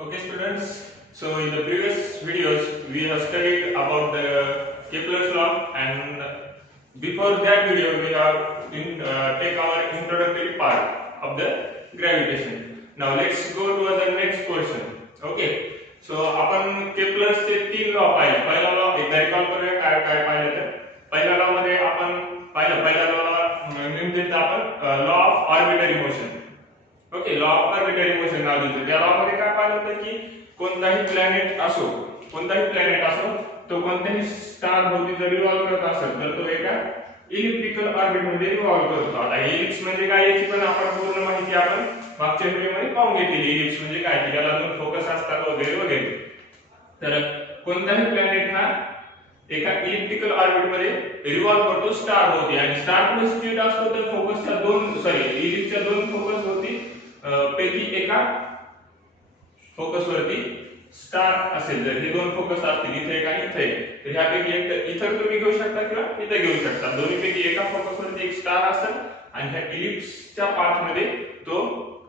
Okay, students. So in the previous videos, we have studied about the Kepler's law, and before that video, we have take our introductory part of the gravitation. Now let's go to the next portion. Okay. So आपण केपलरचे तीन law पाहिले. पहिला law एकदा recall करूया काय काय पाहिलं तर. पहिल्या लॉ मध्ये आपण पहिल्या लॉला नेम देतो आपण law of arbitrary motion. Okay, law of arbitrary motion नाव देतो. त्या लॉ मध्ये काय पाहिलं होतं की कोणताही प्लॅनेट असो तो कोणत्याही स्टार भोवती जर रिव्हॉल्व करत असेल तर तो एका इलिप्टिकल ऑर्बिट मध्ये रिव्हॉल्व करतो. आता इलिप्स म्हणजे काय याची पण आपण पूर्ण माहिती आपण मागच्या व्हिडिओमध्ये पाहून घेतली. इलिप्स म्हणजे काय की त्याला दोन फोकस असतात वगैरे वगैरे. तर कोणताही प्लॅनेट हा एका इलिप्टिकल ऑर्बिट मध्ये रिव्हॉल्व करतो स्टार भोवती, आणि स्टार प्लस स्पीड असतो तर फोकसच्या इलिप्सच्या दोन फोकस होती पैकी एका फोकस वरती स्टार असेल. जर हे दोन फोकस असतील इथे एक आणि इथे एक, तर ह्यापैकी एक इथं तुम्ही घेऊ शकता किंवा इथे घेऊ शकता. दोन्हीपैकी एका फोकस वरती एक स्टार असेल आणि ह्या इलिप्सच्या पाथ मध्ये तो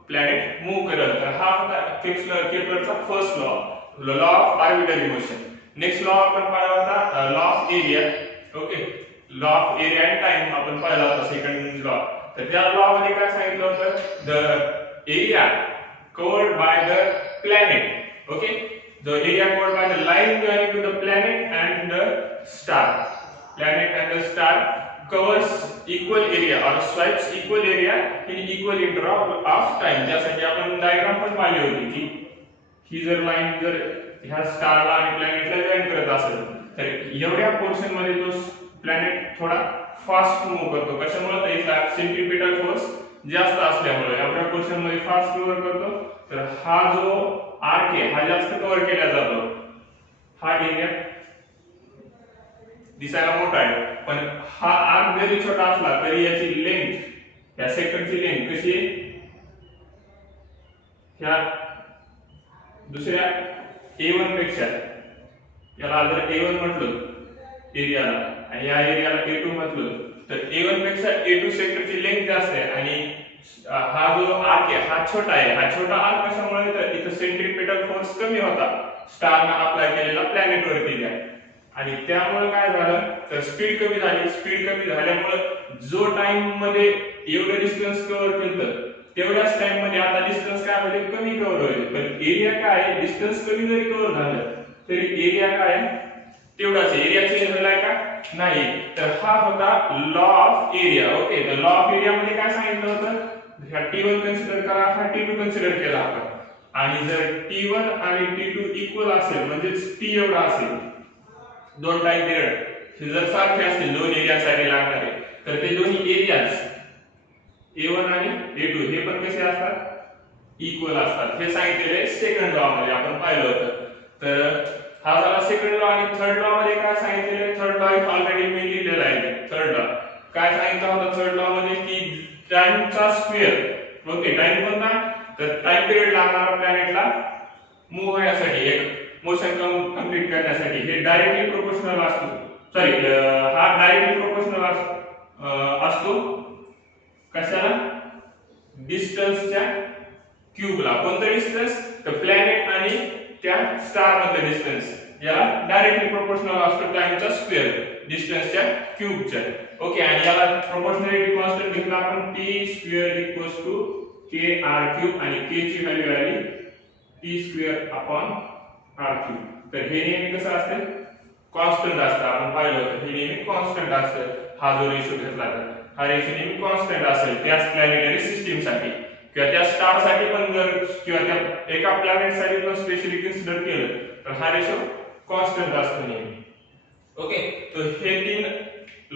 प्लॅनेट मूव्ह करेल. तर हा होता केपलरचा first law of arbitrary motion. Next law आपण पाहिला होता law of area. Okay, law of area and time आपण पाहिला होता सेकंड लॉ. तर त्या लॉ मध्ये काय सांगितलं होतं, the area covered by the planet. Okay, the area covered by the line joining to the planet and the star. Planet and the star covers equal area or swipes equal area in equal interval of time. ज्यासाठी आपण diagram पण पाहिली होती की ही जर line जर ह्या स्टारला आणि प्लॅनेटला जॉइन करत असेल तर एवढ्या पोर्शन मध्ये तो प्लॅनेट थोडा फास्ट मूव्ह करतो. कशामुळे तर इथला सेंट्रिपिटल फोर्स जास्त असल्यामुळे एवढ्या पोर्शन मध्ये फास्ट कव्हर करतो. तर हा जो आर्क आहे हा जास्त कव्हर केला जातो. हा एरिया दिसायला मोठा आहे, पण हा आर्क जरी छोटा असला तरी याची लेंथ, या सेक्टरची लेंथ कशी आहे, ह्या दुसऱ्या A1 पेक्षा, याला जर A1 म्हटलं एरियाला आणि या एरियाला A2 म्हटलं तर A1 पेक्षा A2 सेक्टरची लेंथ जास्त आहे, आणि हा जो आर्क आहे हा छोटा आहे. हा छोटा आर्क कशामुळे तर इथं सेंट्रिपिटल फोर्स कमी होता स्टारने अप्लाय केलेला प्लॅनेट वरती द्या, आणि त्यामुळे काय झालं तर स्पीड कमी झाली. स्पीड कमी झाल्यामुळे जो टाइम मध्ये एवढं डिस्टन्स कव्हर केलं तेवढ्याच टाइम मध्ये आता डिस्टन्स काय म्हणजे कमी कव्हर होईल. पण एरिया काय आहे, डिस्टन्स कमी जरी कव्हर झालं तरी एरिया काय आहे तेवढाच. एरिया चेंज झालाय का नाही. तर हा होता लॉ ऑफ एरिया. ओके, तर लॉ ऑफ एरिया मध्ये काय सांगितलं होतं, ह्या T1 कन्सिडर करा, हा T2 कन्सिडर केला आपण, आणि जर T1 आणि T2 इक्वल असेल म्हणजे T एवढा असेल, दोन टाइम पिरियड हे जर सारखे असतील दोन एरियासाठी लागणारे, तर ते दोन्ही एरियाज A1 आणि A2 हे पण कसे असतात, इक्वल असतात. हे सांगितलेले सेकंड लॉ मध्ये आपण पाहिलं होतं. तर हा झाला सेकंड लॉ. आणि थर्ड लॉ मध्ये काय सांगितलेलं, थर्ड लॉ इथे ऑलरेडी मी लिहिलेला आहे. थर्ड लॉ काय सांगितलं होतं थर्ड लॉ मध्ये की टाइमचा स्क्वेअर. ओके, टाइम कोणता तर टाइम पिरियड लागणारा प्लॅनेटला मूव्ह होण्यासाठी, एक मोशन कंप्लीट करण्यासाठी हे डायरेक्टली प्रोपोर्शनल असतो. हा डायरेक्टली प्रोपोर्शनल असतो कशाला, डिस्टन्सच्या क्यूबला. कोणता डिस्टन्स तर प्लॅनेट आणि त्या स्टार मधलं डिस्टन्स याला डायरेक्टली प्रोपोर्शनल असतो टाइमचा स्क्वेअर डिस्टन्सच्या क्यूबच्या. ओके, आणि याला प्रोपोर्शनॅलिटी कॉन्स्टंट घेतला आपण t square equals to k r cube, आणि k ची व्हॅल्यू आली t square upon r cube. तर हे नेहमी कसं असतं, कॉन्स्टंट असतं. आपण पाहिलं होतं हे नेहमी कॉन्स्टंट असतं. हा जो रेशो घेतला तर हा रेशो नेहमी कॉन्स्टंट असेल त्याच प्लॅनेटरी सिस्टीम साठी किंवा त्या स्टार साठी पण, जर किंवा त्या एका प्लॅनेट साठी पण स्पेशली कन्सिडर केलं तर हा रेशो कॉन्स्टंट असतो नेहमी. ओके, तर हे तीन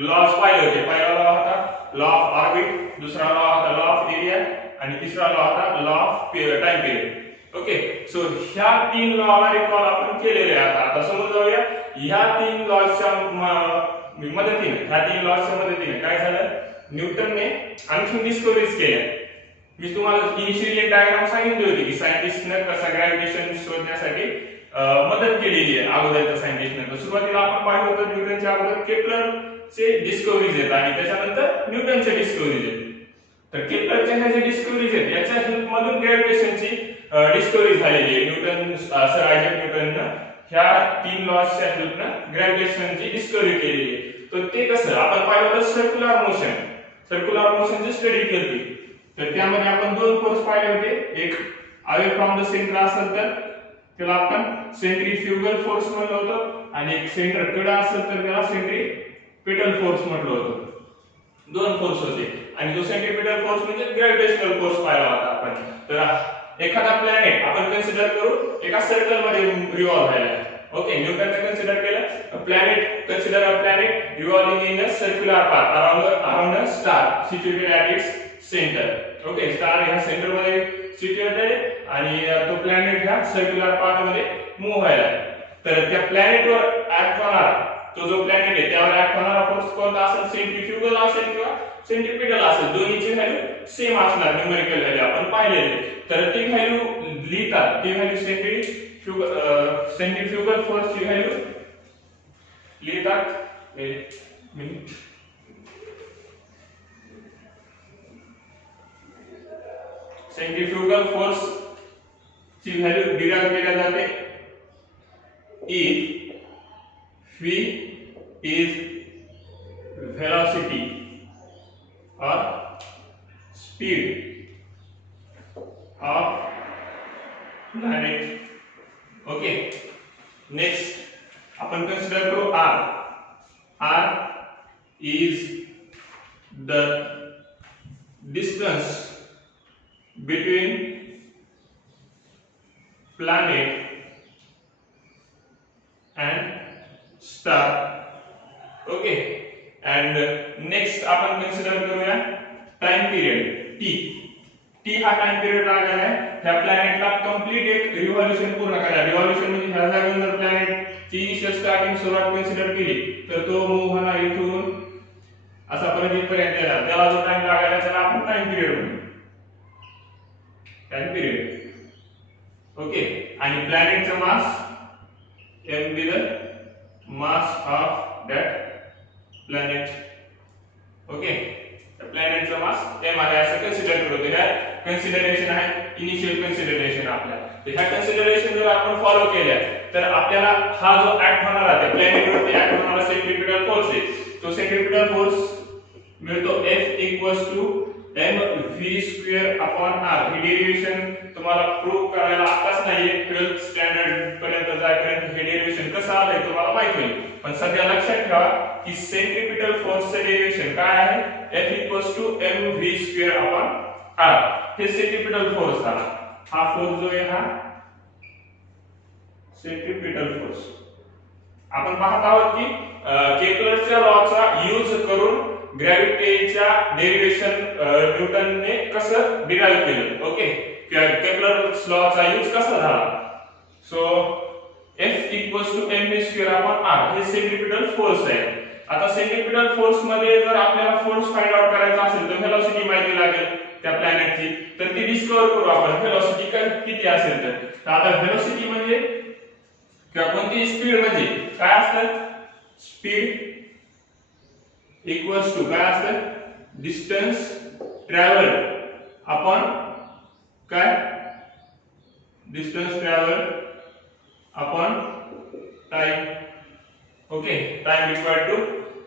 लॉज पाहिले होते. पहिला लॉ होता लॉ ऑफ ऑर्बिट, दुसरा लॉ होता लॉ ऑफ एरिया, आणि तिसरा लॉ होता law of time period. Okay, so ह्या तीन लॉला रिकॉल आपण केलेले आहेत. आता समोर जाऊया ह्या तीन लॉजच्या मदतीने, काय झालं, न्यूटनने आणखी डिस्कव्हरीज केल्या. मी तुम्हाला इनिशियली एक डायग्राम सांगितली होती की सायंटिस्टने कसा ग्रॅव्हिटेशन शोधण्यासाठी मदत केलेली आहे अगोदरच्या सायंटिस्टने. सुरुवातीला आपण पाहिलं होतं न्यूटनच्या अगोदर केपलरचे डिस्कव्हरीज आहेत आणि त्याच्यानंतर न्यूटनचे डिस्कव्हरीज आहेत. तर केपलरच्या ह्या जे डिस्कव्हरीज आहेत याच्या हेल्प मधून ग्रॅव्हिटेशनची डिस्कवरी झालेली आहे. न्यूटन सर आयझॅक न्यूटननं ह्या 3 लॉजच्या हेल्पनं ग्रॅव्हिटेशनची डिस्कवरी केलेली आहे. तर ते कसं आपण पाहिलं तर सर्क्युलर मोशनची स्टडी केली. तर त्यामध्ये आपण 2 फोर्स पाहिले होते. एक अवे फ्रॉम द सेंटर असेल तर त्याला आपण सेंट्रीफ्युगल फोर्स म्हणलं होतं आणि एक सेंटर कडे असेल तर त्याला सेंट्रीपिटल फोर्स म्हटलं होतं. 2 फोर्स होते आणि तो सेंट्रीपिटल फोर्स म्हणजे ग्रॅव्हिटेशनल फोर्स पाहिला होता आपण. तर एखादा प्लॅनेट आपण कन्सिडर करू एका सर्कल मध्ये रिव्हॉल्व व्हायला. ओके, न्यूटनने कन्सिडर केलं planet, consider a planet revolving in a circular path around a star situated at its centre. Okay, star ह्या सेंटर मध्ये सिच्युएटेड आहे आणि तो प्लॅनेट ह्या सर्क्युलर पाथ मध्ये मूव्ह व्हायला. तर त्या प्लॅनेटवर ऍक्ट होणारा तो जो प्लॅनेट आहे त्यावर ऍक्ट होणारा फोर्स कोणता असेल, सेंट्रीफ्युगल असेल किंवा सेंट्रीपिटल असेल. दोन्हीची व्हॅल्यू सेम असणार, न्यूमेरिकल व्हॅल्यू आपण पाहिलेली. तर ती व्हॅल्यू लिहितात, ती व्हॅल्यू सेंट्रीफ्युगल फोर्सची व्हॅल्यू लिहितात. एक मिनिट, सेंट्रीफ्युगल फोर्स ची व्हॅल्यू डिराइव्ह केल्या जाते if v is velocity or speed of planet. Okay, next आपण कन्सिडर करू r is the distance between planet and star. Okay, and next आपण कन्सिडर करूया टाइम पिरियड t हा time period लागलेला आहे त्या प्लॅनेटला कंप्लीट एक रिव्हॉल्यूशन पूर्ण करायला. रिव्हॉल्यूशन म्हणजे ह्या जागेवर जर प्लॅनेटची इनिशियल स्टार्टिंग सुरुवात कन्सिडर केली तर तो मूव्ह होणार इथून असा पर्यंत इथपर्यंत येणार. त्याला जो टाइम लागायला त्याला आपण टाइम पिरियड म्हणू, टाइम पिरियड. ओके, आणि प्लॅनेटचं मास m be the mass of that planet. Okay, तर प्लॅनेटचा मास m आहे असं कन्सिडर करू. ह्या कन्सिडरेशन आहे इनिशियल कन्सिडरेशन आपल्या. तर ह्या कन्सिडरेशन जर आपण फॉलो केल्या तर आपल्याला हा जो ऍक्ट होणार आहे प्लॅनेटवरती ऍक्ट होणारा सेंट्रीपिटल फोर्स आहे तो सेंट्रीपिटल फोर्स मिळतो F mv² अपॉन r. ही डेरिवेशन तुम्हाला प्रूव्ह करायला आताच नाहीये, 12th स्टँडर्ड पर्यंत जाईपर्यंत हे डेरिवेशन कसं आलंय तुम्हाला माहित होईल. पण सध्या लक्षात ठेवा की सेंट्रीपिटल फोर्सचे डेरिवेशन काय आहे, F mv² अपॉन r. हे सेंट्रीपिटल फोर्स झाला. हा फोर्स जो आहे हा सेंट्रीपिटल फोर्स. आपण पाहत आहोत की केपलरच्या लॉचा यूज करून ग्रॅव्हिटीच्या डेरिवेशन न्यूटनने कसं डिराइव्ह केलं. ओके, केपलर's लॉचा यूज कसा झाला. So F mv² upon r हे सेंट्रीपिटल फोर्स आहे. आता सेंट्रीपिटल फोर्स मध्ये जर आपल्याला फोर्स फाइंड आउट करायचा असेल तर व्हेलॉसिटी माहिती लागेल त्या प्लॅनेटची. तर ती डिस्कव्हर करू आपण व्हेलॉसिटी किती असेल तर. आता व्हेलॉसिटी म्हणजे किंवा कोणती स्पीड म्हणजे काय असतं, स्पीड इक्वल्स टू काय असतं, डिस्टन्स ट्रॅव्हल्ड अपॉन काय, distance travelled upon time. Okay, time required to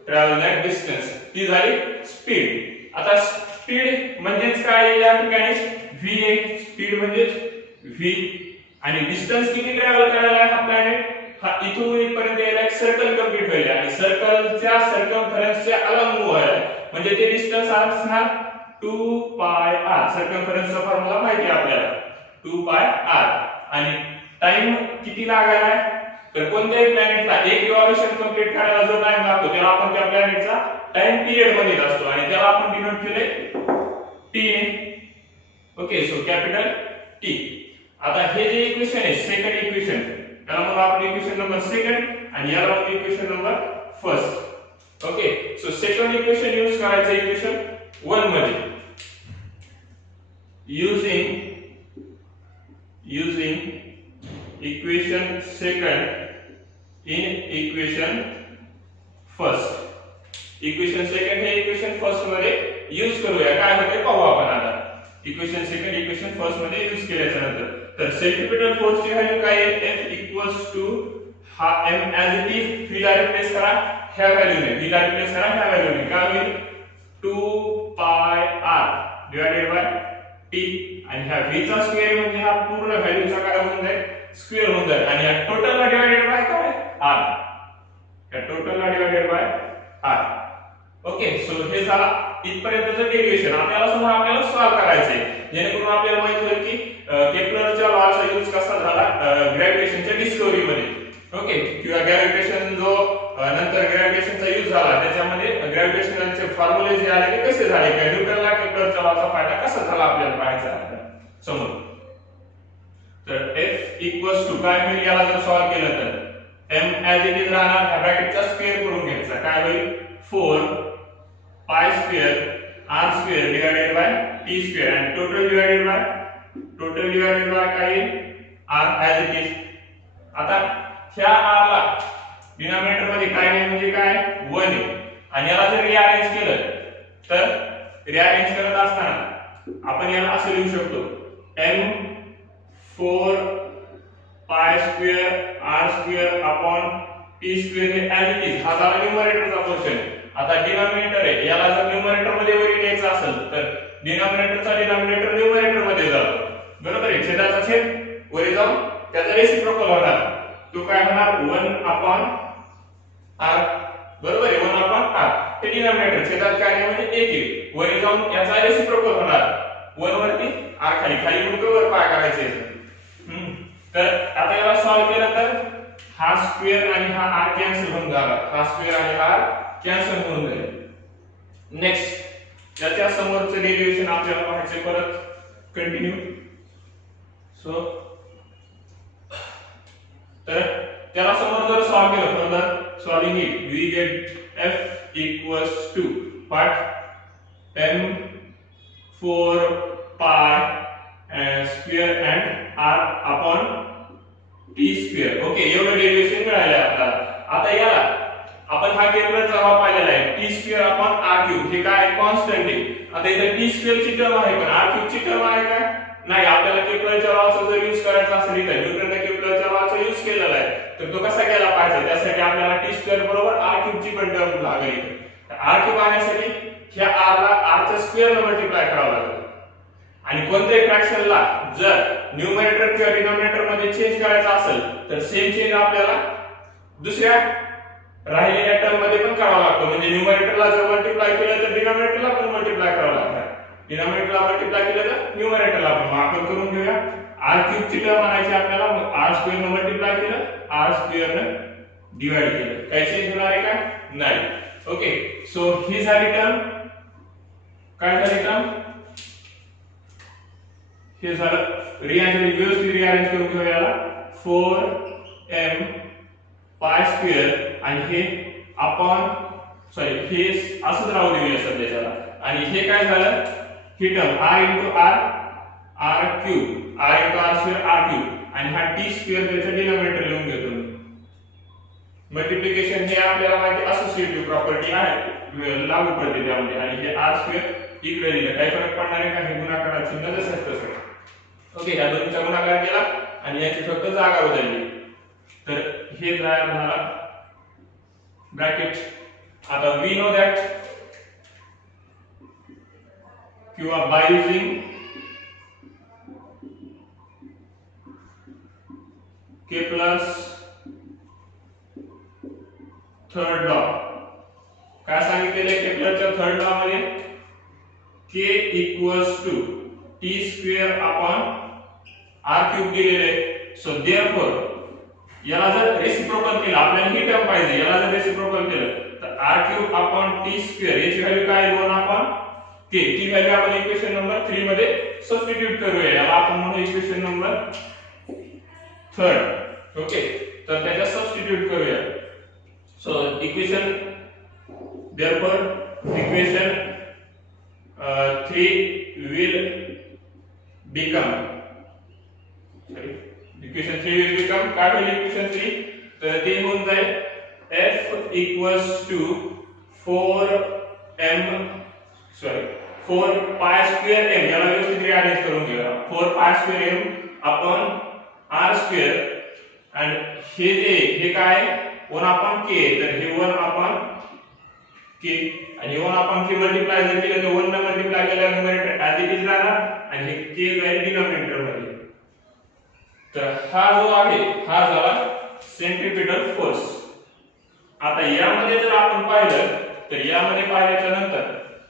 travel that distance, ती झाली स्पीड. आता स्पीड म्हणजेच काय या ठिकाणी v आहे, स्पीड म्हणजे v आणि डिस्टन्स किती ट्रॅव्हल करायला हा प्लॅनेट, हा इथून इथपर्यंत यायला एक सर्कल कंप्लीट होईल आणि सर्कलच्या सर्कमफरन्सच्या अलॉंग मूव्ह व्हायला म्हणजे ते डिस्टन्स असणार 2 पाय r. सर्कमफरन्सचा फॉर्म्युला माहिती आहे आपल्याला 2 पाय r. आणि टाइम किती लागायला आहे तर कोणत्याही प्लॅनेटला एक रिव्हॉल्यूशन कंप्लीट करायला जो टाइम लागतो त्याला आपण त्या प्लॅनेटचा टाइम पिरियड म्हणत असतो आणि त्याला आपण डिनोट केले t ने. Okay, so capital T. आता हे जे इक्वेशन आहे सेकंड इक्वेशन त्याला म्हणू आपण इक्वेशन नंबर सेकंड आणि याला म्हणू equation number first. Okay, so second equation use करायचं इक्वेशन 1 मध्ये using equation second in equation first. Equation second हे इक्वेशन फर्स्ट मध्ये यूज करूया. काय होते पाहू आपण आता. इक्वेशन सेकंड इक्वेशन फर्स्ट मध्ये यूज केल्याच्या नंतर तर सेंट्रिपिटल फोर्सची व्हॅल्यू काय आहे F इक्वल्स टू हा m as it is v ला रिप्लेस करा ह्या व्हॅल्यूने, v ला रिप्लेस करा ह्या व्हॅल्यूने, काय होईल 2 पाय r डिवाइडेड बाय t आणि ह्या v चा स्क्वेअर म्हणजे हा पूर्ण व्हॅल्यूचा काय होऊन जाईल स्क्वेअर होऊन जाईल आणि या टोटलला डिवाइडेड बाय काय r, या टोटलला divided by r. Okay, so हे झाला इथपर्यंतचं डेरिव्हेशन. आपल्याला सॉल्व करायचं आहे जेणेकरून आपल्याला माहित होईल की केप्लरच्या लॉचा यूज कसा झाला ग्रॅव्हिटेशनच्या डिस्कव्हरी मध्ये. ओके, किंवा ग्रॅव्हिटेशन जो नंतर ग्रॅव्हिटेशनचा यूज झाला त्याच्यामध्ये ग्रॅव्हिटेशनचे फॉर्म्युले जे आले ते कसे झाले, की न्यूटनला केप्लरच्या लॉचा फायदा कसा झाला आपल्याला पाहायचा आहे समोर. तर F इक्वल्स टू काय होईल याला जर सॉल्व केलं तर m ॲज इट इज राहणार, ह्या ब्रॅकेटचा स्क्वेअर करून घ्यायचा, काय होईल 4 pi square r square divided by t square आणि टोटल डिवाइडेड बाय काय r ॲज इट इज. आता ह्या r ला डिनॉमिनेटर मध्ये काय नाही म्हणजे काय 1 आहे आणि याला जर रिअरेंज केलं तर रिअरेंज करत असताना आपण याला असं लिहू शकतो m 4 pi square r square upon t square हे ॲज इट इज हा झाला न्यूमरेटरचा पोर्शन. आता डिनॉमिनेटर आहे याला जर न्यूमरेटर मध्ये वरी न्यायचं असेल तर डिनॉमिनेटरचा डिनॉमिनेटर न्यूमरेटर मध्ये जातो, बरोबर आहे. छेदाचा छेद वरी जाऊन त्याचा रेसिप्रोकल होणार, तो काय होणार 1 अपॉन r, बरोबर आहे 1 अपॉन r. हे डिनॉमिनेटर छेदात काय नाही म्हणजे 1 आहे, वरी जाऊन याचा रेसिप्रोकल होणार 1 वरती r खाली, खाली उलटं वर पाय करायचे. तर आता याला सॉल्व केलं तर हा स्क्वेअर आणि हा r कॅन्सल होऊन जाणार, हा स्क्वेअर आणि r कॅन्सल होऊन जाईल. नेक्स्ट याच्या समोरचं डेरिव्हेशन आपल्याला पाहायचे परत कंटिन्यू. सो तर त्याला समोर जर सॉल्व केलं further solving it we get f equals to what m 4 pi square and r upon t square. Okay, एवढं डेरिव्हेशन मिळालं आपल्याला. आता याला आपण हा केप्लरचा लॉ पाहिलेला आहे t square upon r cube, हे काय कॉन्स्टंट आहे. आता इथे t स्क्वेअर ची टर्म आहे पण r क्यूब ची टर्म आहे का नाही. आपल्याला केप्लरच्या लॉचा जर यूज करायचा असेल इथे न्यूटनच्या केप्लरच्या लॉचा यूज केलेला आहे तर तो कसा केला पाहिजे, त्यासाठी आपल्याला t स्क्वेअर बरोबर r क्यूब ची पण टर्म लागेल. r क्यूब आणण्यासाठी ह्या r ला r च्या स्क्वेअर ने मल्टिप्लाय करावं लागेल आणि कोणत्याही फ्रॅक्शनला जर न्यूमरेटर किंवा डिनॉमिनेटर मध्ये चेंज करायचा असेल तर सेम चेंज आपल्याला दुसऱ्या राहिलेल्या टर्म मध्ये पण करावा लागतो. म्हणजे न्यूमरेटरला जर मल्टिप्लाय केलं तर डिनॉमिनेटरला पण मल्टिप्लाय करावं लागतं, डिनॉमिनेटरला मल्टिप्लाय केलं तर न्यूमरेटरला पण. आपण करून घेऊया r क्यूब ची टर्म आणायची आपल्याला, मग r स्क्वेअर ने मल्टिप्लाय केलं r स्क्वेअर ने डिवाइड केलं, काय चेंज होणार आहे का नाही. ओके, सो ही झाली टर्म, काय झाली टर्म हे झालं. रिअरेंज व्यवस्थित रिअरेंज करून घेऊया याला 4m पाय स्क्वेअर आणि हे अपॉन सॉरी हे असंच राहू देऊया सध्याच्याला आणि हे काय झालं ही term r into r cube r into r square r cube आणि हा t स्क्वेअर त्याचा डिनॉमिनेटर लिहून घेतो. मल्टिप्लिकेशन हे आपल्याला माहिती असोसिएटिव्ह प्रॉपर्टी आहे लागू पडते त्यामध्ये आणि हे r स्क्वेअर इकडे दिलं, काही फरक पडणार आहे का, हे गुणाकाराचे चिन्ह जसंच तसं. ओके, या दोन्हीचा गुणाकार केला आणि याची फक्त जागा बदलली तर हे राहणार ब्रॅकेट. आता वी नो दॅट किंवा by using Kepler's third law, काय सांगितलेले केप्लरच्या थर्ड लॉ मध्ये k equals to t square upon r cube दिलेले. सो देयरफॉर याला जर रेसिप्रोकल केलं, आपल्याला ही टर्म पाहिजे, याला जर रेसिप्रोकल केलं तर r cube upon t square याची व्हॅल्यू काय आहे 2 अपॉन k. ती व्हॅल्यू आपण इक्वेशन नंबर 3 मध्ये सबस्टिट्यूट करूया, याला आपण म्हणू इक्वेशन नंबर 3. ओके, तर त्याच्यात सबस्टिट्यूट करूया. So equation therefore equation 3 will become equation 3 will become काय होईल इक्वेशन 3 तर ते होऊन जाईल f equals to 4 pi square m, याला व्यवस्थित रिअरेंज करून घेऊया 4 pi square m upon r square आणि हे काय 1 अपॉन के, तर हे 1 अपॉन के आणि 1 अपॉन के मल्टिप्लाय जर केलं तर 1 ने मल्टिप्लाय केल्यावर न्यूमरेटर ऍज इट इज राहणार आणि हे के जाईल डिनॉमिनेटर मध्ये. तर हा जो आहे हा झाला सेंट्रिपिटल फोर्स. आता यामध्ये जर आपण पाहिलं तर यामध्ये पाहिल्याच्या नंतर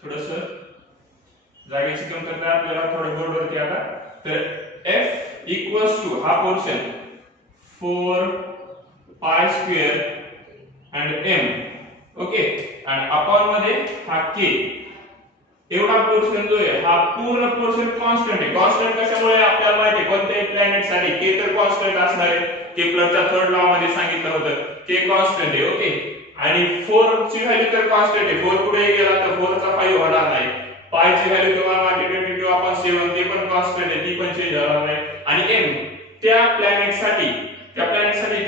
थोडस जागेची कमतरता आपल्याला थोडं बोर्डवरती आला. तर F इक्वल्स टू हा portion 4 pi square and m, okay, आणि अपॉन मध्ये हा k. एवढा पोर्शन जो आहे हा पूर्ण पोर्शन कॉन्स्टंट आहे. कॉन्स्टंट कशामुळे आपल्याला माहिती आहे कोणत्याही प्लॅनेट साठी k तर कॉन्स्टंट असणार आहे. केप्लरच्या थर्ड लॉ मध्ये सांगितलं होतं k कॉन्स्टंट आहे, ओके. आणि 4 ची व्हॅल्यू तर कॉन्स्टंट आहे. 4 पुढे गेला तर 4 चा 5 होणार नाही. पाय ची व्हॅल्यू तुम्हाला माहिती 22 अपॉन 7 ते पण कॉन्स्टंट आहे, ती पण चेंज होणार नाही. आणि m त्या प्लॅनेटसाठी त्या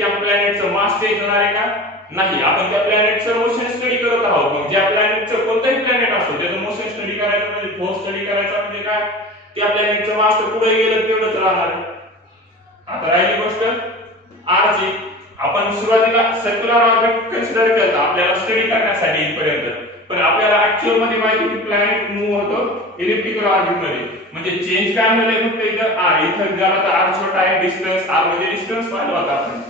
प्लॅनेटचं मास चेंज होणार आहे का? नाही. आपण त्या प्लॅनेटचं मोशन स्टडी करत आहोत. मग ज्या प्लॅनेटचं कोणताही प्लॅनेट असो त्याचं मोशन स्टडी करायचं म्हणजे फोर्स स्टडी करायचा म्हणजे काय, त्या प्लॅनेटचं मास तर पुढे गेलं तेवढंच राहणार. आता राहिली गोष्ट r ची. आपण सुरुवातीला सर्क्युलर ऑर्बिट कन्सिडर केलं आपल्याला स्टडी करण्यासाठी इथपर्यंत, पण आपल्याला ऍक्च्युअल मध्ये माहिती की प्लॅनेट मूव्ह होतो इलिप्टिकल ऑर्बिट मध्ये. म्हणजे चेंज काय झालंय फक्त इथं r, इथं गेला तर r छोटा आहे, डिस्टन्स r म्हणजे डिस्टन्स पाहिला होता आपण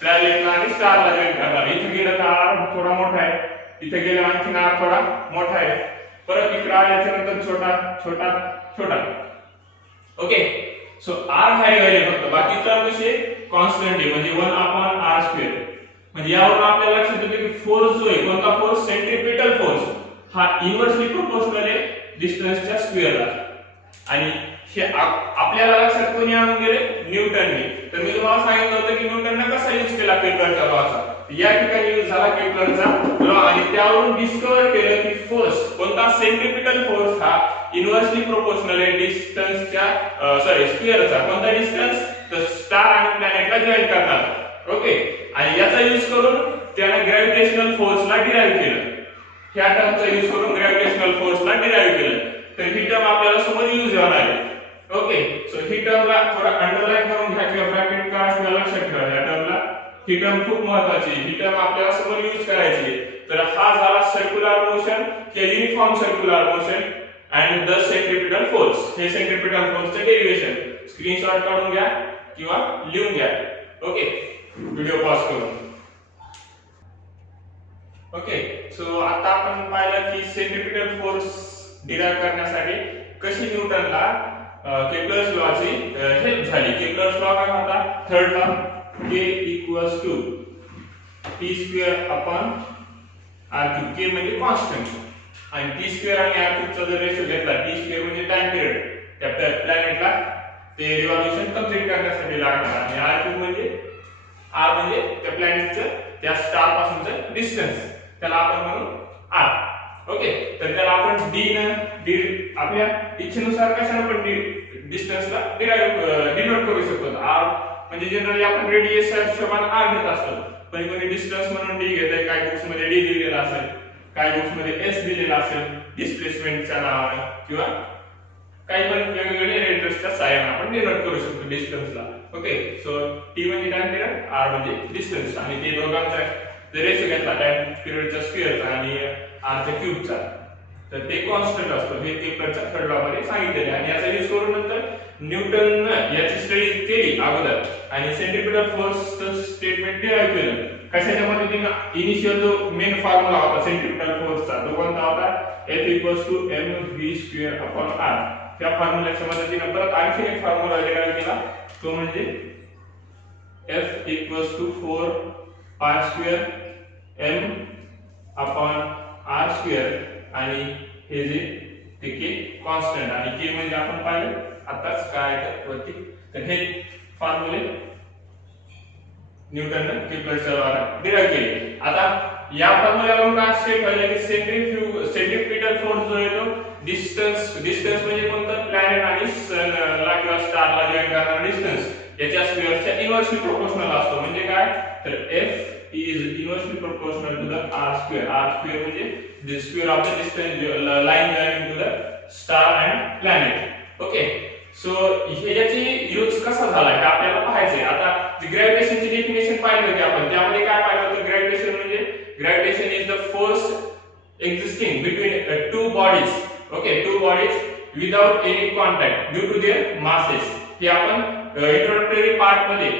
प्लॅनेटला आणि स्टारला जॉइन करणार. इथे गेलं तर r थोडा मोठा आहे, इथे गेलं आणखी r थोडा मोठा आहे, परत इकडे आल्याच्या नंतर छोटा छोटा छोटा, okay. So r high value फक्त, बाकी टर्म कसे कॉन्स्टंट आहे म्हणजे 1 अपॉन r स्क्वेअर. म्हणजे यावरून आपल्याला लक्षात येतं की फोर्स जो आहे कोणता फोर्स, सेंट्रिपिटल फोर्स, हा इन्व्हर्सली प्रोपोर्शनल आहे डिस्टन्सच्या स्क्वेअरला. आणि हे आपल्याला लक्षात कोणी आणून गेले, न्यूटनने. तर मी तुम्हाला सांगितलं होतं की न्यूटनने कसा यूज केला केपलरचा लॉचा. या ठिकाणी यूज झाला केपलरचा लॉ आणि त्यावरून डिस्कवर केलं की फोर्स कोणता, सेंट्रिपिटल फोर्स हा इन्व्हर्सली प्रोपोर्शनल आहे डिस्टन्सच्या स्क्वेअरचा. कोणता डिस्टन्स, तर स्टार आणि प्लॅनेटला जॉइन करणार, ओके. आणि याचा यूज करून त्याने ग्रॅव्हिटेशनल फोर्सला डिराइव्ह केलं. ह्या टर्मचा यूज करून ग्रॅव्हिटेशनल फोर्सला डिराइव्ह केलं. तर ही टर्म आपल्याला समोर यूज होणार आहे, ओके. सो ही टर्मला थोडा अंडरलाइन करून घ्या किंवा ब्रॅकेट काढून लक्षात ठेवा. या टर्मला ही टर्म खूप महत्त्वाची आहे. ही टर्म आपल्याला समोर यूज करायची आहे. तर हा झाला सर्क्युलर मोशन किंवा uniform circular motion and the centripetal force. हे सेंट्रिपिटल फोर्सचे डेरिव्हेशन स्क्रीनशॉट काढून घ्या किंवा लिहून घ्या, ओके. व्हिडिओ पॉज करून, ओके. सो आता आपण पाहिलं की सेंट्रिपिटल फोर्स डिराइव्ह करण्यासाठी कशी न्यूटनला केपलर्स लॉची हेल्प झाली. केपलर्स लॉ काय होता, third law, k equals to t square upon r cube. k म्हणजे कॉन्स्टंट आणि t स्क्वेअर आणि r क्यूब चा जर रेशो घेतला, t स्क्वेअर म्हणजे टाइम पिरियड त्या प्लॅनेटला ते रिव्हॉल्यूशन कंप्लीट करण्यासाठी लागणार आणि r क्यूब म्हणजे r म्हणजे त्या प्लॅनेटचं त्या स्टार पासूनचं डिस्टन्स, त्याला आपण म्हणू r, ओके. तर त्याला आपण d आपल्या इच्छेनुसार कशाने पण डिस्टन्सला डिनोट करू शकतो. r म्हणजे जनरली आपण रेडियसच्या हिशोबाने r घेत असतो, पण कोणी डिस्टन्स म्हणून d घेतोय. काही बुक्स मध्ये d दिलेला असेल, काही बुक्स मध्ये s दिलेला असेल डिस्प्लेसमेंटच्या नावाने, किंवा काही पण वेगवेगळे रेडियसच्या साहाय्याने आपण डिनोट करू शकतो डिस्टन्सला, ओके. सो t म्हणजे टाइम पिरियड, r म्हणजे डिस्टन्स आणि ते दोघांचा रेशो घेतला टाइम पिरियडच्या स्क्वेअरचा आणि r च्या क्यूबचा, तर ते कॉन्स्टंट असतो. हे केपलरच्या थर्ड लॉ मध्ये सांगितलेले आणि याचा यूज करून नंतर न्यूटन याची स्टडी केली अगोदर आणि सेंट्रिपिटल फोर्सचं स्टेटमेंट डिराइव्ह केलं. कशाच्या मदतीने, इनिशियल जो मेन फॉर्म्युला होता सेंट्रिपिटल फोर्सचा तो कोणता होता, F = mv² अपॉन r. त्या फॉर्म्युल्याच्या मदतीने परत आणखी एक फॉर्म्युला डिराइव्ह केला, तो म्हणजे F = 4 π² m अपॉन r² आणि हे जे ते k कॉन्स्टंट आणि k म्हणजे आपण पाहिलं आताच काय वरती. तर हे फॉर्म्युले न्यूटनने केपलरच्या द्वारे डिराइव्ह केले. आता या फॉर्म्युल्यावरून काय स्टेट व्हायला की सेंट्रिपिटल फोर्स जो आहे तो डिस्टन्स म्हणजे कोणतं, प्लॅनेट आणि सनला किंवा स्टारला जॉइन करणारा डिस्टन्स याच्या स्क्वेअरच्या इन्व्हर्सली प्रोपोर्शनल असतो. म्हणजे काय, तर F is inversely proportional to the r². r² म्हणजे the square of the distance line joining to the star and planet, okay. So ह्याची यूज कसा झाला हे आपल्याला पाहायचंय. आता ग्रॅव्हिटेशनची डेफिनेशन पाहिली होती आपण, त्यामध्ये काय पाहिलं होतं? ग्रॅव्हिटेशन म्हणजे gravitation is the force existing between two bodies. Okay, two bodies without any contact due to their masses. हे आपण इंट्रोडक्टरी पार्ट मध्ये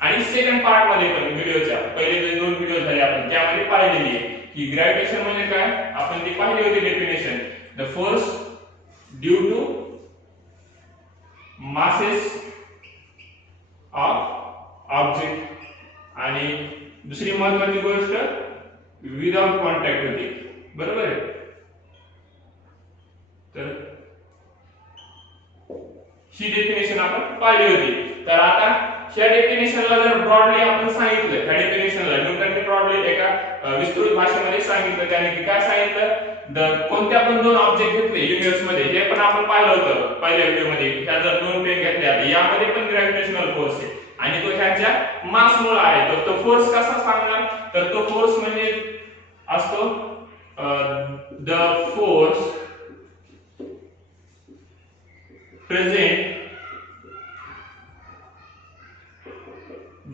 आणि सेकंड पार्ट मध्ये पण व्हिडिओच्या पहिले जे 2 व्हिडिओ झाले आपण त्यामध्ये पाहिलेली आहे की ग्रॅव्हिटेशन म्हणजे काय. आपण ती पाहिली होती definition, the force due to masses of object. आणि दुसरी महत्त्वाची गोष्ट विदाउट कॉन्टॅक्ट होती, बरोबर आहे. तर ही डेफिनेशन आपण पाहिली होती. तर आता ह्या डेफिनेशनला जर ब्रॉडली आपण सांगितलं, ह्या डेफिनेशनला न्यूटनने ब्रॉडली एका विस्तृत भाषेमध्ये सांगितलं. त्याने की काय सांगितलं, कोणत्या पण 2 ऑब्जेक्ट घेतले युनिव्हर्स मध्ये, हे पण आपण पाहिलं होतं पहिल्या व्हिडिओ मध्ये. ह्या जर 2 पेन घेतल्या यामध्ये पण ग्रॅव्हिटेशनल फोर्स आहे आणि तो ह्याच्या मास मुळे आहे. तर तो फोर्स कसा सांगणार, तर तो फोर्स म्हणजे असतो the force present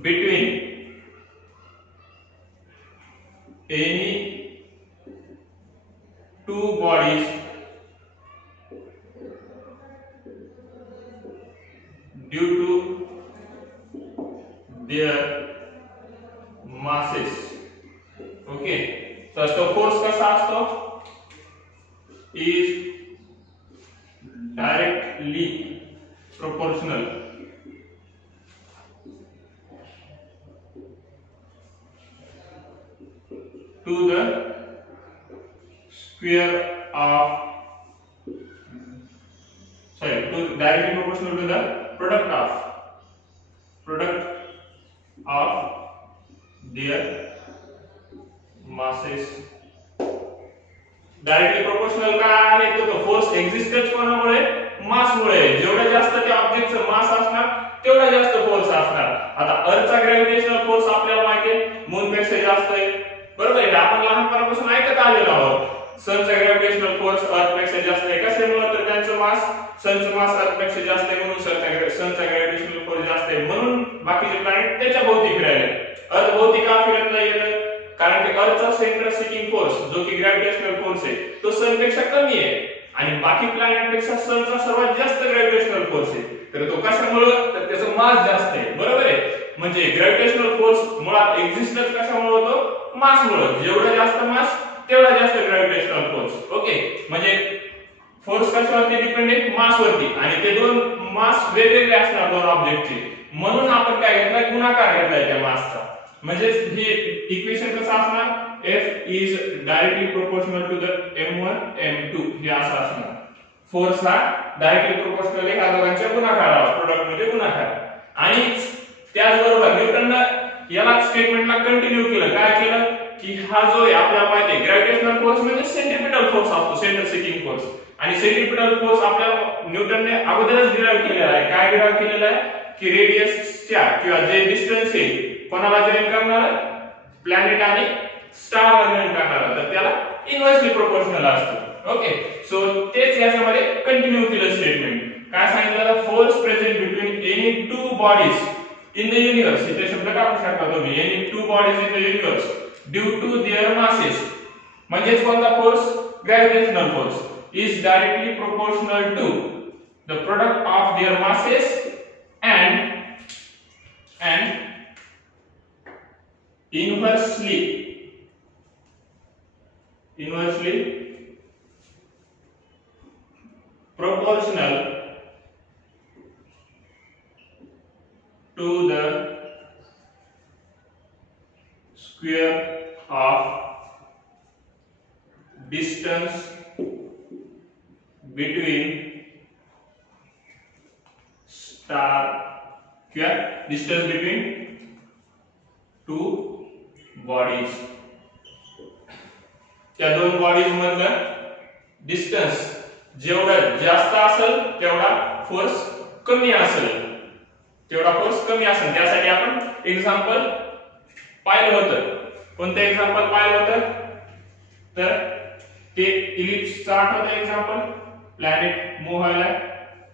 between any two bodies due to their masses. Okay, तर तो फोर्स कसा असतो, is directly proportional to the square of directly proportional to the product of their masses. Directly proportional काय आहे, तो force एक्झिस्टच कोणामुळे, मास मुळे. जेवढा जास्त त्या ऑब्जेक्टचं मास असणार तेवढा जास्त फोर्स असणार. आता अर्थचा ग्रॅव्हिटेशनल फोर्स आपल्याला माहिती आहे मून पेक्षा जास्त आहे, बरोबर आहे. आपण लहानपणापासून ऐकत आलेलो आहोत. सनचा ग्रॅव्हिटेशनल फोर्स अर्थ पेक्षा जास्त आहे. कशामुळे, तर त्यांचं मास, सनचं मास अर्थ पेक्षा जास्त आहे म्हणून सनचा ग्रॅव्हिटेशनल फोर्स जास्त आहे. म्हणून बाकीचे प्लॅनेट त्याच्या भोवती फिरायले. अर्थ भोवती का फिरत नाहीये, कारण की अर्थचा सेंटर सिकिंग फोर्स जो की ग्रॅव्हिटेशनल फोर्स आहे तो सन पेक्षा कमी आहे आणि बाकी प्लॅनेट पेक्षा सनचा सर्वात जास्त ग्रॅव्हिटेशनल फोर्स आहे. तर तो कशामुळे, तर त्याचं मास जास्त आहे, बरोबर आहे. म्हणजे ग्रॅव्हिटेशनल फोर्स मुळात एक्झिस्टच कशामुळे होतो, मास मुळे. जेवढा जास्त मास तेवढा जास्त ग्रॅव्हिटेशनल फोर्स. ओके, म्हणजे फोर्स कशावरती डिपेंड आहे, मास वरती. आणि ते 2 मास वेगवेगळे असणार 2 ऑब्जेक्टचे. म्हणून आपण काय घेतलाय, गुणाकार घेतलाय त्या मासचा. म्हणजे हे इक्वेशन कसं असणार, F is directly proportional to the m1 m2 हे असं असणार. फोर्स हा डायरेक्टली प्रोपोर्शनल आहे ह्या दोघांच्या गुणाकाराला, प्रोडक्ट मध्ये गुणाकार. आणि त्याचबरोबर न्यूटनने याला स्टेटमेंटला कंटिन्यू केलं. काय केलं की हा जो आहे आपल्याला माहिती आहे ग्रॅव्हिटेशनल फोर्स म्हणजे सेंट्रिपिटल फोर्स असतो, सेंटर सिकिंग फोर्स. आणि सेंट्रिपिटल फोर्स आपल्याला न्यूटनने अगोदरच डिराइव्ह केलेला आहे. काय डिराइव्ह केलेला आहे की रेडियसच्या किंवा जे डिस्टन्स आहे कोणाला जॉईन करणार, प्लॅनेट आणि स्टारला जॉईन करणार, तर त्याला इन्व्हर्सली प्रोपोर्शनल असतो. ओके, सो तेच याच्यामध्ये कंटिन्यू केलं स्टेटमेंट. काय सांगितलं, force present between any 2 bodies in the universe. इथे शब्द टाकू शकता तुम्ही, any 2 bodies in the universe due to their masses. म्हणजे कोणता force, gravitational force is directly proportional to the product of their masses and inversely proportional to the square of distance between star क्या distance between 2 bodies. त्या 2 bodies मधलं distance जेवढा जास्त असेल तेवढा force कमी असेल, त्यासाठी आपण एक्झाम्पल पाहिलं होतं. कोणतं एक्झाम्पल पाहिलं होतं, तर ते इलिप्सचं आठवतं एक्झाम्पल, प्लॅनेट मूव्ह व्हायला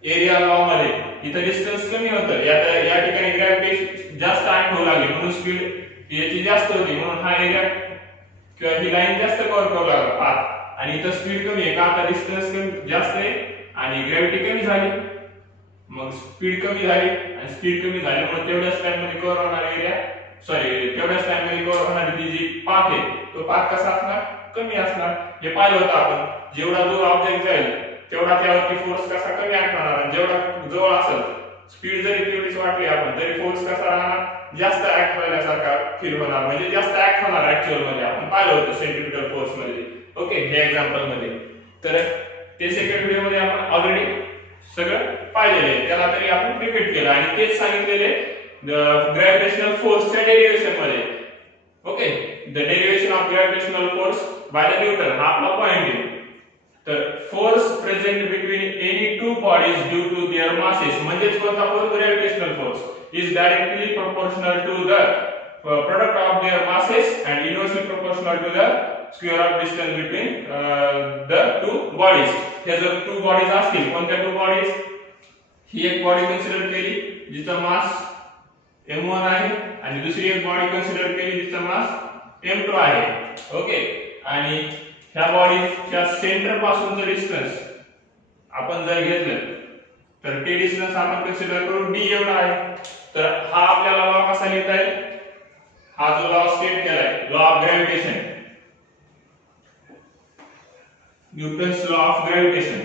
एरिया लॉ मध्ये इथं डिस्टन्स कमी होतं, या ठिकाणी ग्रॅव्हिटी जास्त ऍक्ट होऊ लागली म्हणून स्पीड याची जास्त होती, म्हणून हा एरिया किंवा ही लाईन जास्त कव्हर करू लागला पाथ, आणि इथं स्पीड कमी आहे का, आता डिस्टन्स कमी जास्त आहे आणि ग्रॅव्हिटी कमी झाली, मग स्पीड कमी झाली आणि स्पीड कमी झाल्यामुळे तेवढ्याच टाइम मध्ये कव्हर होणारा एरिया तेवढ्याच टाइम मध्ये कव्हर होणारी ती जी पाथ आहे तो पाथ कसा असणार, कमी असणार. हे पाहिलं होतं आपण, जेवढा दूर ऑब्जेक्ट जाईल तेवढा त्यावरती फोर्स कसा कमी ऍक्ट होणार, आणि जेवढा जवळ असेल स्पीड जरी तेवढीच वाटली आपण तरी फोर्स कसा राहणार, जास्त ऍक्ट व्हायल्यासारखा फील होणार, म्हणजे जास्त ऍक्ट होणार ऍक्च्युअल मध्ये. आपण पाहिलं होतं सेंट्रिपिटल फोर्स मध्ये. ओके, हे एक्झाम्पल मध्ये. तर ते सेकंड व्हिडिओ मध्ये आपण ऑलरेडी सगळं पाहिलेलं आहे, त्याला तरी आपण रिपीट केलं आणि तेच सांगितलेले ग्रॅव्हिटेशनल फोर्सच्या डेरिव्हेशन मध्ये. Okay, the derivation of gravitational force by the Newton हा आपला पॉइंट आहे. तर force present between any two bodies due to their masses, म्हणजेच कोणता force, gravitational force, is directly proportional to the product of their masses and inversely proportional to the square of distance between the two bodies. हे जर two bodies असतील, कोणत्या two bodies, ही एक body consider केली जिचा मास m1 आहे आणि दुसरी एक बॉडी कन्सिडर केली जिचा मास m2 आहे. ओके, आणि ह्या बॉडीच्या सेंटर पासूनचं डिस्टन्स आपण जर घेतलं तर ते डिस्टन्स आपण कन्सिडर करू d एवढा आहे. तर हा आपल्याला लॉ कसा लिहिता येईल, हा जो लॉ स्टेट केलाय, law of gravitation, Newton's law of gravitation,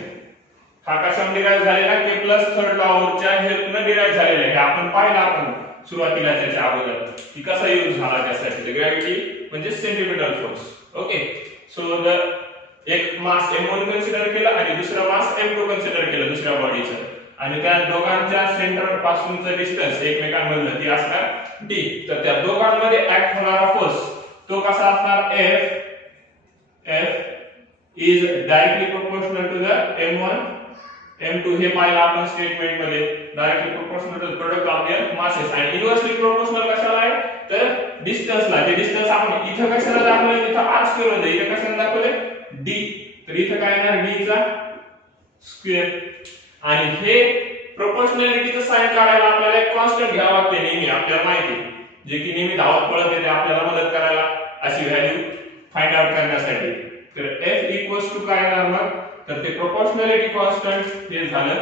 हा कशाने डिराइव्ह झालेला, केप्लर्स थर्ड लॉच्या हेल्पने डिराइव्ह झालेला आहे. आपण पाहिलं आपण सुरुवातीला त्याच्या अगोदर की कसा यूज झाला त्यासाठी. ग्रॅव्हिटी म्हणजे centripetal force. Okay, so the एक मास m1 कन्सिडर केला आणि दुसरा मास m2 कन्सिडर केलं दुसऱ्या बॉडीचं, आणि त्या दोघांच्या सेंटर पासूनचं डिस्टन्स एकमेकांमधलं ती असणार d. तर त्या दोघांमध्ये ऍक्ट होणारा फोर्स तो कसा असणार, F is directly proportional to the m1 m2. हे पाहिलं आपण स्टेटमेंट मध्ये, directly proportional to the product of their masses, आणि इन्व्हर्सली प्रोपोर्शनल कशाला आहे, तर डिस्टन्सला. ते डिस्टन्स आपण इथं कशाला दाखवले, इथं r स्क्वेअर होते, इथं कशाला दाखवले, d. तर इथं काय येणार, d चा स्क्वेअर. आणि हे प्रोपोर्शनॅलिटीचं साइन काढायला आपल्याला एक कॉन्स्टंट घ्यावं लागते नेहमी, आपल्याला माहिती आहे, जे की नेहमी धावत पळत येते आपल्याला मदत करायला अशी व्हॅल्यू फाइंड आउट करण्यासाठी. तर f इक्वल्स टू काय येणार मग, तर ते प्रोपोर्शनॅलिटी कॉन्स्टंट हे झालं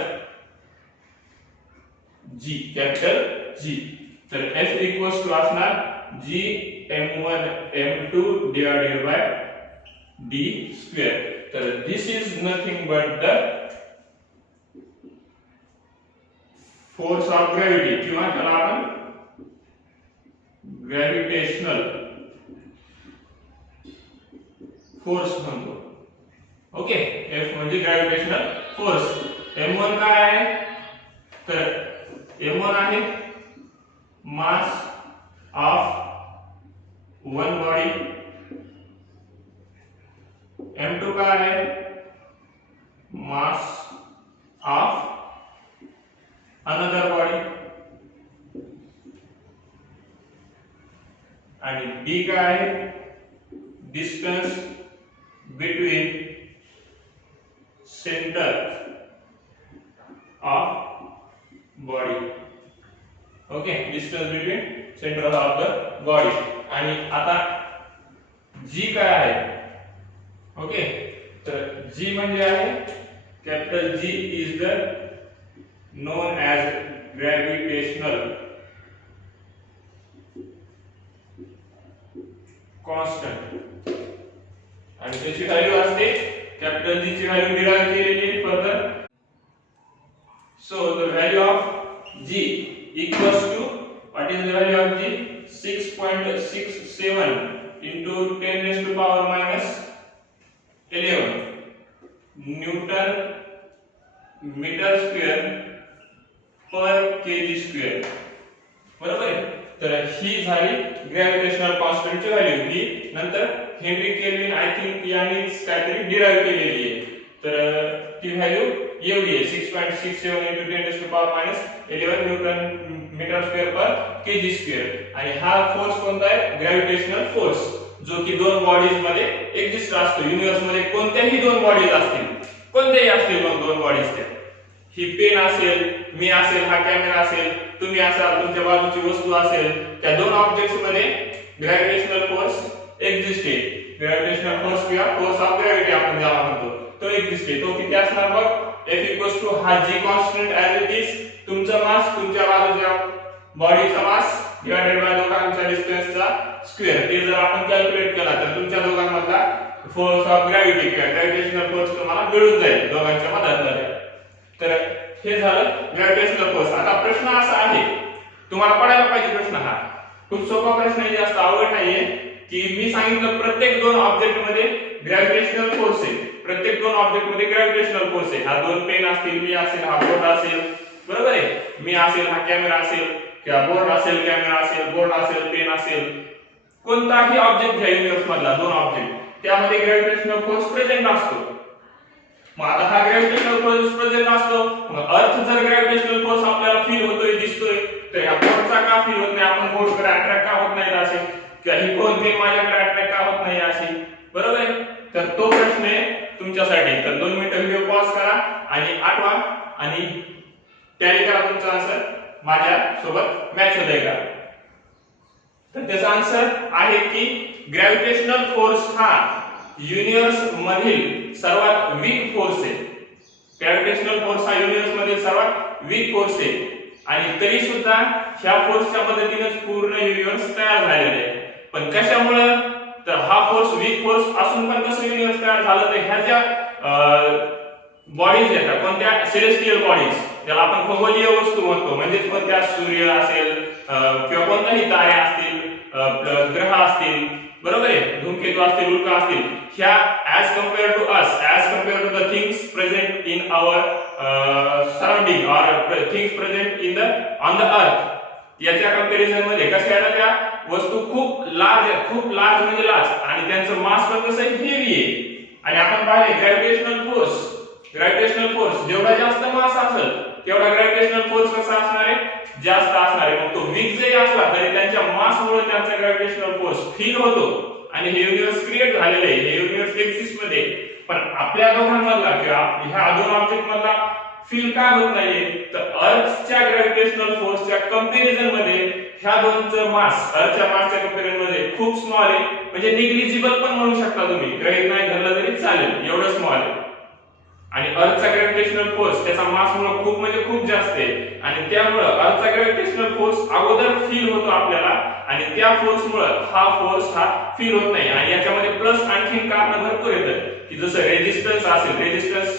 g, कॅपिटल G. तर f इक्वल्स टू असणार g m1 m2 divided by d square. तर this is nothing but the force of gravity, किंवा त्याला आपण ग्रॅव्हिटेशनल फोर्स म्हणतो. ओके, F म्हणजे ग्रॅव्हिटेशनल फोर्स. m1 काय आहे, तर m1 आहे mass of one body, m2 काय आहे, मास ऑफ अनदर बॉडी, आणि d काय आहे, distance between centre of body. Okay, distance between centre of the body. आणि आता g काय आहे, ओके, तर g म्हणजे आहे capital G is the known as gravitational constant, आणि त्याची व्हॅल्यू असते कॅपिटल G ची व्हॅल्यू डिराइव्ह केलेली further. So the value of G equals to, what is the value of G, 6.67 into 10 raised to power minus 11 newton metre square per KG square. बरोबर आहे. तर ही झाली gravitational कॉन्स्टंटची value. ही नंतर Henry kelvin I think यांनी काहीतरी derive केलेली आहे. तर ती व्हॅल्यू एवढी आहे, 6.67 into 10 raised to power minus 11 newton metre square per KG square. आणि हा फोर्स कोणता आहे, ग्रॅव्हिटेशनल फोर्स, जो की दोन बॉडीज मध्ये एक्झिस्ट असतो. युनिव्हर्स मध्ये कोणत्याही दोन बॉडीज असतील, कोणत्याही असतील दोन बॉडीज त्या, ही पेन असेल, मी असेल, हा कॅमेरा असेल, तुम्ही असाल, तुमच्या बाजूची वस्तू असेल, त्या दोन ऑब्जेक्ट्स मध्ये ग्रॅव्हिटेशनल फोर्स एक्झिस्ट आहे. ग्रॅव्हिटेशनल फोर्स किंवा फोर्स ऑफ ग्रॅव्हिटी आपण ज्याला म्हणतो तो एक्झिस्ट आहे. तो किती असणार बघ, F इक्वल्स टू हा जी कॉन्स्टंट ऍज इट इज, तुमचा मास, तुमच्या बाजूच्या बॉडीचा मास डिवाइडेड बाय दोघांच्या डिस्टन्सचा स्क्वेअर. ते जर आपण कॅल्क्युलेट केला तर तुमच्या दोघांमधला फोर्स ऑफ ग्रॅव्हिटी किंवा ग्रॅव्हिटेशनल फोर्स तुम्हाला मिळून जाईल दोघांच्या मदतीने. तर हे झालं ग्रॅव्हिटेशनल फोर्स. आता प्रश्न असा आहे, तुम्हाला पडायला पाहिजे प्रश्न हा, खूप सोपा प्रश्न आहे, जास्त अवघड नाहीये, की मी सांगितलं प्रत्येक दोन ऑब्जेक्ट मध्ये ग्रॅव्हिटेशनल फोर्स आहे. प्रत्येक दोन ऑब्जेक्ट मध्ये ग्रॅव्हिटेशनल फोर्स आहे. हा दोन पेन असतील, मी असेल, हा बोर्ड असेल, बरोबर आहे, मी असेल, हा कॅमेरा असेल, किंवा बोर्ड असेल, कॅमेरा असेल, बोर्ड असेल, पेन असेल, कोणताही ऑब्जेक्ट घ्या युनिवर्स मधला दोन ऑब्जेक्ट, त्यामध्ये ग्रॅव्हिटेशनल फोर्स प्रेझेंट असतो. मग आता हा ग्रॅव्हिटेशनल फोर्स प्रेझेंट असतो, मग अर्थ जर ग्रॅव्हिटेशनल फोर्स आपल्याला फील होतोय, दिसतोय, तर या बोर्डचा का फील होत नाही, आपण बोर्डकडे अट्रॅक्ट का होत नाही असे, किंवा ही कोण पेन माझ्याकडे अट्रॅक्ट का होत नाही अशी, बरोबर आहे. तर तो प्रश्न आहे तुमच्यासाठी. तर 2 मिनिटं व्हिडिओ पॉज करा आणि आठवा आणि टॅली करा तुमचा आन्सर माझ्या सोबत मॅच होतंय का. तर त्याचा आन्सर आहे की ग्रॅव्हिटेशनल फोर्स हा युनिवर्स मधील सर्वात वीक फोर्स आहे. ग्रॅव्हिटेशनल फोर्स हा युनिवर्स मधील सर्वात वीक फोर्स आहे आणि तरी सुद्धा ह्या फोर्सच्या मदतीने पूर्ण युनिवर्स तयार झालेला आहे. पण कशामुळे, तर हा फोर्स वीक फोर्स असून पण कसं युनिवर्स तयार झालं, तर ह्या ज्या बॉडीज आहेत, कोणत्या सेलेस्टियल बॉडीज, ज्याला आपण खगोलीय वस्तू म्हणतो, म्हणजे कोणत्या सूर्य असेल किंवा कोणताही तारे असतील, ग्रह असतील, बरोबर आहे, धूमकेतू असतील, उल्का असतील, ह्या as compare to us, as compare to the things present in our surrounding or things present in the on the earth, याच्या कंपॅरिझन मध्ये कशा आहेत त्या वस्तू खूप लार्ज आहेत, खूप लार्ज म्हणजे लार्ज, आणि त्यांचं मास पण कसं हेवी आहे. आणि आपण पाहिले ग्रॅव्हिटेशनल फोर्स जेवढा जास्त मास असेल तेवढा ग्रॅव्हिटेशनल फोर्स कसा असणार आहे, जास्त असणार आहे. मग तो वीक जरी असला तरी त्यांच्या मासमुळे त्यांचा ग्रॅव्हिटेशनल फोर्स फील होतो आणि हे युनिवर्स क्रिएट झालेले आहे, हे युनिवर्स एक्झिस्ट मध्ये. पण आपल्या दोघांमधला किंवा ह्या दोन ऑब्जेक्ट मधला फील का होत नाहीये, तर अर्थच्या ग्रॅव्हिटेशनल फोर्सच्या कंपॅरिझन मध्ये ह्या दोनचं मास अर्थच्या मासच्या कंपॅरिझन मध्ये खूप स्मॉल आहे, म्हणजे निग्लिजिबल पण म्हणू शकता तुम्ही, ग्रहित नाही धरलं तरी चालेल, एवढं स्मॉल आहे. आणि अर्थचा ग्रॅव्हिटेशनल फोर्स त्याचा मास मुळे खूप म्हणजे खूप जास्त आहे आणि त्यामुळे अर्थचा ग्रॅव्हिटेशनल फोर्स अगोदर फील होतो आपल्याला आणि त्या फोर्स मुळे हा फोर्स हा फील होत नाही. आणि याच्यामध्ये प्लस आणखी कारण भरपूर येतं, की जसं रेजिस्टन्स असेल, रेजिस्टन्स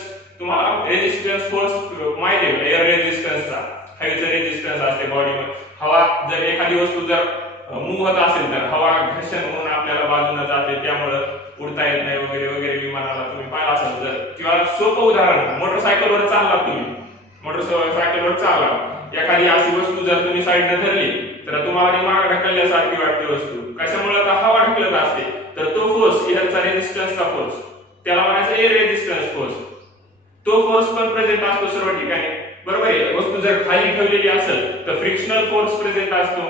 तुम्हाला रेजिस्टन्स फोर्स माहिती आहे, एअर रेजिस्टन्सचा, हवेचा रेजिस्टन्स असते बॉडीमध्ये. हवा जर एखादी वस्तू जर मूव्ह होत असेल तर हवा घर्षण होऊन आपल्याला बाजूने जाते, त्यामुळे उडता येत नाही वगैरे वगैरे. विमानाला तुम्ही पाहिलं असेल तर, किंवा सोपं उदाहरण, मोटरसायकलवर चालला तुम्ही, मोटरसायकलवर चालला, एखादी अशी वस्तू जर तुम्ही साईडने धरली तर तुम्हाला मागे ढकलल्यासारखी वाटते वस्तू, कशामुळे तर हवा ढकलत असते, तर तो फोर्स एअरचा रेजिस्टन्सचा फोर्स, त्याला म्हणायचं एअर रेजिस्टन्स फोर्स, तो फोर्स पण प्रेझेंट असतो सर्व ठिकाणी, बरोबर आहे. वस्तू जर खाली ठेवलेली असेल तर फ्रिक्शनल फोर्स प्रेझेंट असतो,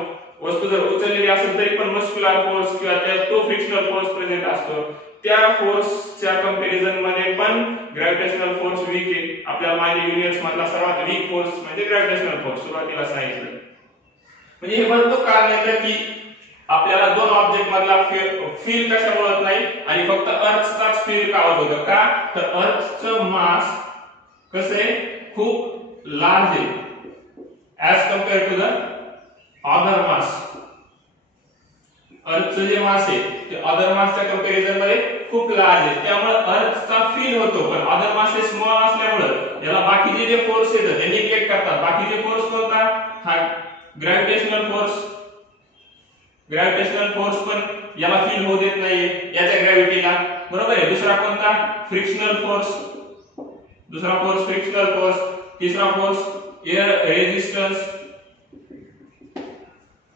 वस्तू जर उचललेली असेल तरी पण मस्क्युलर फोर्स किंवा तो फ्रिक्शनल फोर्स प्रेझेंट असतो. त्या फोर्सच्या कंपॅरिझन मध्ये पण ग्रॅव्हिटेशनल फोर्स वीक आहे. आपल्याला माहिती युनिवर्स मधला सर्वात वीक फोर्स म्हणजे ग्रॅव्हिटेशनल फोर्स, सुरुवातीला सांगितलं. म्हणजे हे भरपूर कारण येतं की आपल्याला दोन ऑब्जेक्ट मधला फील कशामुळे होत नाही आणि फक्त अर्थचाच फील का होत होतं, का तर अर्थचं मास कसं आहे, खूप लार्ज आहे as compare to the other mass. अर्थचं जे मास आहे ते अदर मासच्या कंपॅरिझन मध्ये खूप लार्ज आहे, त्यामुळे अर्थचा फील होतो. पण अदर मास हे स्मॉल असल्यामुळे याला बाकीचे जे फोर्स येतात ते निग्लेक्ट करतात. बाकीचे फोर्स कोणता, हा ग्रॅव्हिटेशनल फोर्स, ग्रॅव्हिटेशनल फोर्स पण याला फील होऊ देत नाहीये याच्या ग्रॅव्हिटीला, बरोबर आहे. दुसरा कोणता, फ्रिक्शनल फोर्स, दुसरा फोर्स फ्रिक्शनल फोर्स, तिसरा फोर्स एअर रेजिस्टन्स.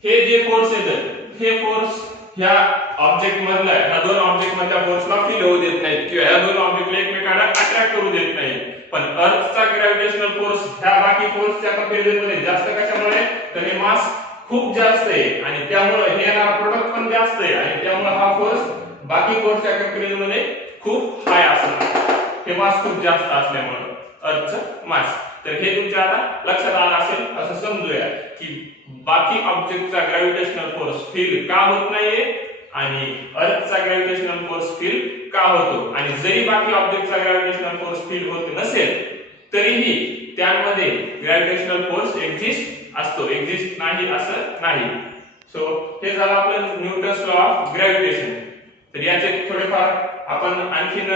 हे जे फोर्स येतात हे फोर्स ह्या ऑब्जेक्ट मधला, ह्या दोन ऑब्जेक्ट मधल्या फोर्सला फील होऊ देत नाहीत किंवा ह्या दोन ऑब्जेक्टला एकमेकांना अट्रॅक्ट करू देत नाही. पण अर्थचा ग्रॅव्हिटेशनल फोर्स ह्या बाकी फोर्सच्या कंपॅरिझन मध्ये जास्त, कशामुळे तर हे मास खूप जास्त आहे आणि त्यामुळे हे येणारा प्रोडक्ट पण जास्त आहे आणि त्यामुळे हा फोर्स बाकी फोर्सच्या कंपॅरिझन मध्ये खूप हाय असणार, हे मास खूप जास्त असल्यामुळे अर्थचं मास. तर हे तुमच्या आता लक्षात आलं असेल असं समजूया की बाकी ऑब्जेक्टचा ग्रॅव्हिटेशनल फोर्स फील का होत नाहीये आणि अर्थचा ग्रॅव्हिटेशनल फोर्स फील का होतो आणि जरी बाकी ऑब्जेक्टचा ग्रॅव्हिटेशनल फोर्स फील होत नसेल तरीही त्यामध्ये ग्रॅव्हिटेशनल फोर्स एक्झिस्ट असतो, एक्झिस्ट नाही असं नाही. सो हे झालं आपलं न्यूटन्स लॉ ऑफ ग्रॅव्हिटेशन. तर याचे थोडेफार आपण आणखीन